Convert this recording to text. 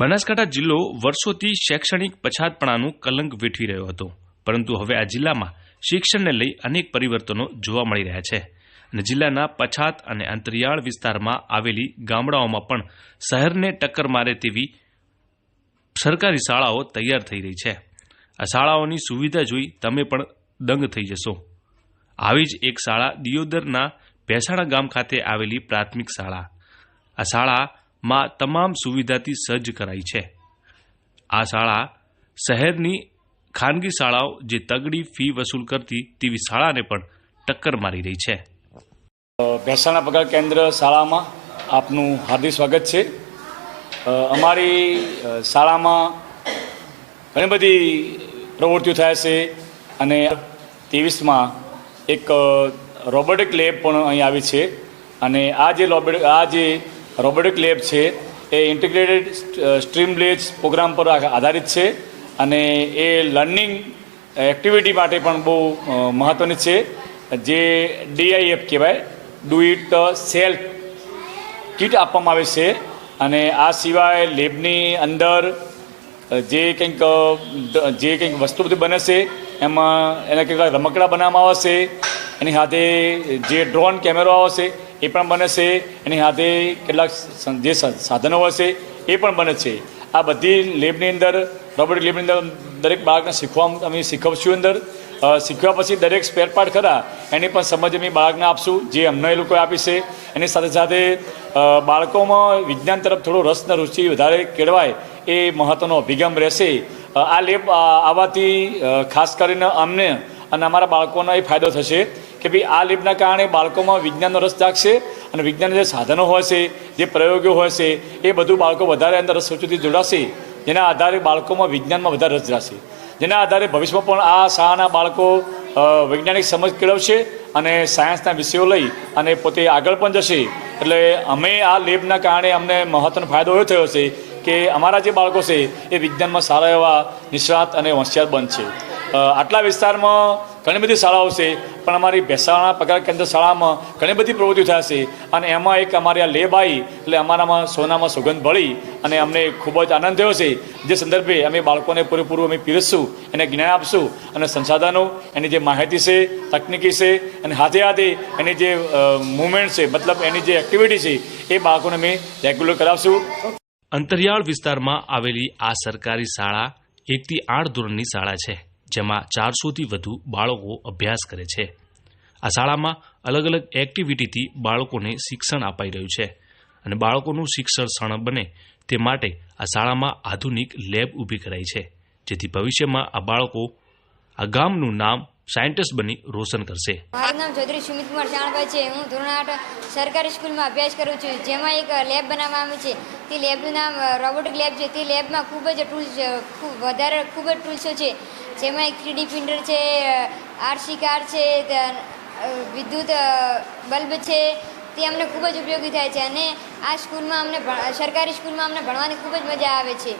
બનાસકાંઠા જિલ્લો વર્ષોથી શૈક્ષણિક પછાતપણાનું કલંક વેઠવી રહ્યો હતો, પરંતુ હવે આ જિલ્લામાં શિક્ષણને લઈ અનેક પરિવર્તનો જોવા મળી રહ્યા છે અને જિલ્લાના પછાત અને અંતરિયાળ વિસ્તારમાં આવેલી ગામડાઓમાં પણ શહેરને ટક્કર મારે તેવી સરકારી શાળાઓ તૈયાર થઈ રહી છે। આ શાળાઓની સુવિધા જોઈ તમે પણ દંગ થઈ જશો। આવી જ એક શાળા દિયોદરના ભેસાણા ગામ ખાતે આવેલી પ્રાથમિક શાળા। આ શાળામાં તમામ સુવિધાથી સજ્જ કરાઈ છે। આ શાળા શહેરની ખાનગી શાળાઓ જે તગડી ફી વસૂલ કરતી તેવી શાળાને પણ ટક્કર મારી રહી છે। ભેસાણા પગાર કેન્દ્ર શાળામાં આપનું હાર્દિક સ્વાગત છે। અમારી શાળામાં ઘણી બધી પ્રવૃત્તિઓ થાય છે અને 23માં એક રોબોટિક લેબ પણ અહીં આવી છે અને આ જે રોબોટિક લેબ છે એ ઇન્ટિગ્રેટેડ સ્ટ્રીમ બેઝ પ્રોગ્રામ પર આધારિત છે અને એ લર્નિંગ એક્ટિવિટી માટે પણ બહુ મહત્ત્વની છે, જે DIF કહેવાય, ડુ ઇટ સેલ્ફ કિટ આપવામાં આવે છે। અને આ સિવાય લેબની અંદર જે કંઈક વસ્તુ બધી બને છે એમાં એના કેટલાક રમકડા બનાવવામાં આવશે, એની સાથે જે ડ્રોન કેમેરો આવશે એ પણ બને છે, એની સાથે કેટલાક જે સાધનો હશે એ પણ બને છે। આ બધી લેબની અંદર રોબોટિક લેબની અંદર દરેક બાળકને અમે શીખવશું। અંદર શીખવા પછી દરેક સ્પેર પાર્ટ ખરા એની પણ સમજ અમે બાળકને આપશું, જે અમને એ લોકોએ આપી છે। એની સાથે સાથે બાળકોમાં વિજ્ઞાન તરફ થોડો રસ ને રુચિ વધારે કેળવાય એ મહત્ત્વનો અભિગમ રહેશે। આ લેબ આવવાથી ખાસ કરીને અમને અને અમારા બાળકોનો એ ફાયદો થશે કે ભાઈ આ લેબના કારણે બાળકોમાં વિજ્ઞાનનો રસ જાગશે અને વિજ્ઞાનના જે સાધનો હોય છે, જે પ્રયોગો હોય છે એ બધું બાળકો વધારે અંદર રસ રુચિથી જોડાશે, જેના આધારે બાળકોમાં વિજ્ઞાનમાં વધારે રસ જશે, જેના આધારે ભવિષ્યમાં પણ આ શાળાના બાળકો વૈજ્ઞાનિક સમજ કેળવશે અને સાયન્સના વિષયો લઈ અને પોતે આગળ પણ જશે। એટલે અમે આ લેબના કારણે અમને મહત્ત્વનો ફાયદો એ થયો છે કે અમારા જે બાળકો છે એ વિજ્ઞાનમાં સારા એવા નિષ્ણાત અને હોશિયાર બનશે। આટલા વિસ્તારમાં ઘણી બધી શાળાઓ છે, પણ અમારી ભેસાણા પગાર કેન્દ્ર શાળામાં ઘણી બધી પ્રવૃત્તિઓ થાય છે અને એમાં એક અમારી આ લેબ આવી એટલે અમારામાં સોનામાં સુગંધ ભળી અને અમને ખૂબ જ આનંદ થયો છે, જે સંદર્ભે અમે બાળકોને પૂરેપૂરું અમે પીરસશું, એને જ્ઞાન આપશું અને સંસાધનો, એની જે માહિતી છે, તકનિકી છે અને હાથે હાથે એની જે મૂવમેન્ટ છે, મતલબ એની જે એક્ટિવિટી છે એ બાળકોને અમે રેગ્યુલર કરાવશું। અંતરિયાળ વિસ્તારમાં આવેલી આ સરકારી શાળા 1 થી 8 ધોરણની શાળા છે, જેમાં 400થી વધુ બાળકો અભ્યાસ કરે છે। આ શાળામાં અલગ અલગ એક્ટિવિટીથી બાળકોને શિક્ષણ અપાઈ રહ્યું છે અને બાળકોનું શિક્ષણ સરળ બને તે માટે આ શાળામાં આધુનિક લેબ ઊભી કરાઈ છે, જેથી ભવિષ્યમાં આ બાળકો આ ગામનું નામ સાયન્ટિસ્ટ બની રોશન કરશે। મારું નામ ચૌધરી સુમિત કુમાર ચાણભાઈ છે। હું ધોરણ 8 સરકારી સ્કૂલમાં અભ્યાસ કરું છું, જેમાં એક લેબ બનાવવામાં આવી છે। તે લેબનું નામ રોબોટિક લેબ છે। તે લેબમાં ખૂબ જ ટૂલ્સો છે, જેમાં એક 3D પ્રિન્ટર છે, RC કાર છે, વિદ્યુત બલ્બ છે। તે અમને ખૂબ જ ઉપયોગી થાય છે અને આ સ્કૂલમાં સરકારી સ્કૂલમાં અમને ભણવાની ખૂબ જ મજા આવે છે।